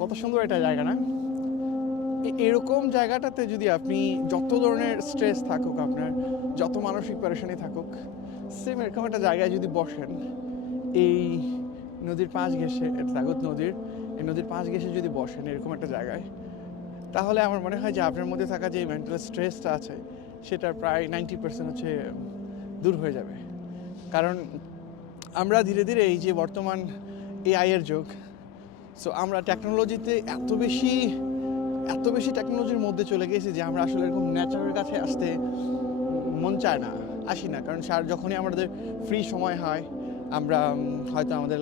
কত সুন্দর একটা জায়গা না? এরকম জায়গাটাতে যদি আপনি যত ধরনের স্ট্রেস থাকুক আপনার, যত মানসিক পেরেশানি থাকুক, সেম এরকম একটা জায়গায় যদি বসেন, এই নদীর পাশ ঘেঁষে, তাগত নদীর এই নদীর পাশ ঘেঁষে যদি বসেন এরকম একটা জায়গায়, তাহলে আমার মনে হয় যে আপনার মধ্যে থাকা যে মেন্টাল স্ট্রেসটা আছে সেটার প্রায় 90% হচ্ছে দূর হয়ে যাবে। কারণ আমরা ধীরে ধীরে এই যে বর্তমান এআই এর যুগ, সো আমরা টেকনোলজিতে এত বেশি টেকনোলজির মধ্যে চলে গেছি যে আমরা আসলে এরকম নেচারের কাছে আসতে মন চায় না, আসি না। কারণ যখনই আমাদের ফ্রি সময় হয় আমরা হয়তো আমাদের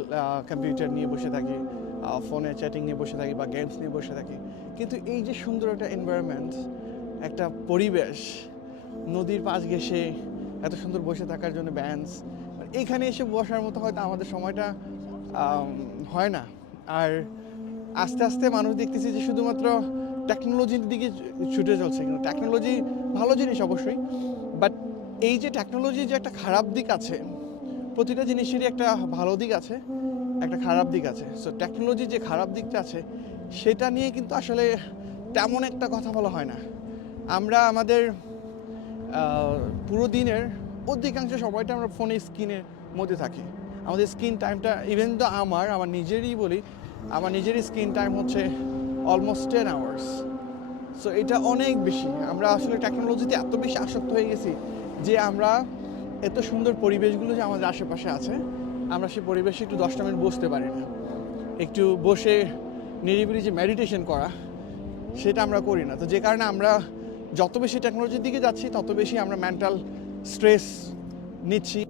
কম্পিউটার নিয়ে বসে থাকি, ফোনে চ্যাটিং নিয়ে বসে থাকি বা গেমস নিয়ে বসে থাকি। কিন্তু এই যে সুন্দর একটা এনভায়রনমেন্ট, একটা পরিবেশ, নদীর পাশ ঘেঁষে এত সুন্দর বসে থাকার জন্য বেঞ্চ, এখানে এসে বসার মতো হয়তো আমাদের সময়টা হয় না। আর আস্তে আস্তে মানুষ দেখতেছি যে শুধুমাত্র টেকনোলজির দিকে ছুটে চলছে। কিন্তু টেকনোলজি ভালো জিনিস অবশ্যই, বাট এই যে টেকনোলজির যে একটা খারাপ দিক আছে, প্রতিটা জিনিসেরই একটা ভালো দিক আছে, একটা খারাপ দিক আছে। সো টেকনোলজির যে খারাপ দিকটা আছে সেটা নিয়ে কিন্তু আসলে তেমন একটা কথা বলা হয় না। আমরা আমাদের পুরো দিনের অধিকাংশ সময়টা আমরা ফোনের স্ক্রিনের মধ্যে থাকি। আমাদের স্ক্রিন টাইমটা, ইভেন তো আমার নিজেরই বলি, আমার নিজেরই স্ক্রিন টাইম হচ্ছে অলমোস্ট 10 আওয়ার্স। সো এটা অনেক বেশি। আমরা আসলে টেকনোলজিতে এত বেশি আসক্ত হয়ে গেছি যে আমরা এত সুন্দর পরিবেশগুলো যে আমাদের আশেপাশে আছে, আমরা সেই পরিবেশে একটু 10টা মিনিট বসতে পারি না। একটু বসে নিরিবিলি যে মেডিটেশন করা, সেটা আমরা করি না। তো যে কারণে আমরা যত বেশি টেকনোলজির দিকে যাচ্ছি তত বেশি আমরা মেন্টাল স্ট্রেস নিচ্ছি।